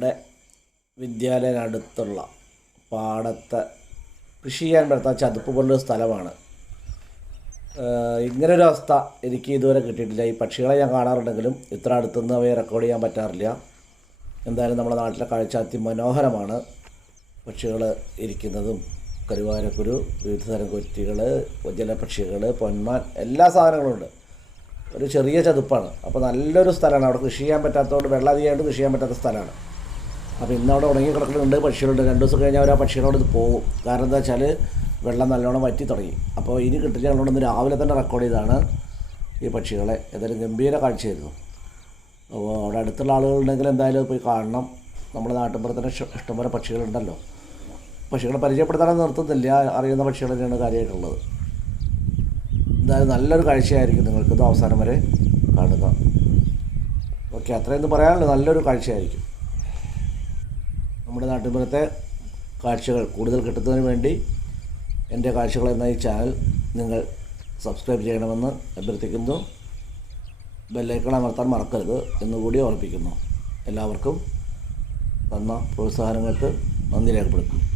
ഞങ്ങളുടെ വിദ്യാലയത്തിനടുത്തുള്ള പാടത്തെ കൃഷി ചെയ്യാൻ പറ്റാത്ത ചതുപ്പ് പോലൊരു സ്ഥലമാണ്. ഇങ്ങനൊരു അവസ്ഥ എനിക്ക് ഇതുവരെ കിട്ടിയിട്ടില്ല. ഈ പക്ഷികളെ ഞാൻ കാണാറുണ്ടെങ്കിലും ഇത്ര അടുത്തുനിന്ന് അവയെ റെക്കോർഡ് ചെയ്യാൻ പറ്റാറില്ല. എന്തായാലും നമ്മുടെ നാട്ടിലെ കാഴ്ച അതിമനോഹരമാണ്. പക്ഷികൾ ഇരിക്കുന്നതും കരുവാരക്കുരു, വിവിധ തരം കൊറ്റികൾ, ജലപക്ഷികൾ, പൊന്മാൻ, എല്ലാ സാധനങ്ങളും ഉണ്ട്. ഒരു ചെറിയ ചതുപ്പാണ്. അപ്പോൾ നല്ലൊരു സ്ഥലമാണ്. അവിടെ കൃഷി ചെയ്യാൻ പറ്റാത്തതുകൊണ്ട് വെള്ളം അധികമായിട്ട് കൃഷി ചെയ്യാൻ പറ്റാത്ത സ്ഥലമാണ്. അപ്പോൾ ഇന്ന് അവിടെ ഉണങ്ങി കിടക്കുന്നുണ്ട്, പക്ഷികളുണ്ട്. 2 ദിവസം കഴിഞ്ഞാൽ അവർ ആ പക്ഷികളോട് ഇത് പോകും. കാരണം എന്താ വെച്ചാൽ വെള്ളം നല്ലോണം വറ്റി തുടങ്ങി. അപ്പോൾ ഇനി കിട്ടില്ല. ഞങ്ങളോട് ഇന്ന് രാവിലെ തന്നെ റെക്കോർഡ് ചെയ്താണ് ഈ പക്ഷികളെ. ഏതായാലും ഗംഭീര കാഴ്ചയായിരുന്നു. അപ്പോൾ അവിടെ അടുത്തുള്ള ആളുകളുണ്ടെങ്കിൽ എന്തായാലും പോയി കാണണം. നമ്മുടെ നാട്ടിൻപുറത്തിന് ഇഷ്ടംപോലെ പക്ഷികളുണ്ടല്ലോ. പക്ഷികളെ പരിചയപ്പെടുത്താനൊന്നും നിർത്തുന്നില്ല, അറിയുന്ന പക്ഷികൾ തന്നെയാണ് കാര്യമായിട്ടുള്ളത്. എന്തായാലും നല്ലൊരു കാഴ്ചയായിരിക്കും. നിങ്ങൾക്കിത് അവസാനം വരെ കാണുക. ഓക്കെ, അത്രയൊന്നും പറയാനുള്ളൂ. നല്ലൊരു കാഴ്ചയായിരിക്കും. നമ്മുടെ നാട്ടിൻപുറത്തെ കാഴ്ചകൾ കൂടുതൽ കിട്ടുന്നതിന് വേണ്ടി എൻ്റെ കാഴ്ചകൾ എന്ന ഈ ചാനൽ നിങ്ങൾ സബ്സ്ക്രൈബ് ചെയ്യണമെന്ന് അഭ്യർത്ഥിക്കുന്നു. ബെല്ലൈക്കൺ അമർത്താൻ മറക്കരുത് എന്നുകൂടി ഓർമ്മിപ്പിക്കുന്നു. എല്ലാവർക്കും തന്ന പ്രോത്സാഹനങ്ങൾക്ക് നന്ദി രേഖപ്പെടുത്തുന്നു.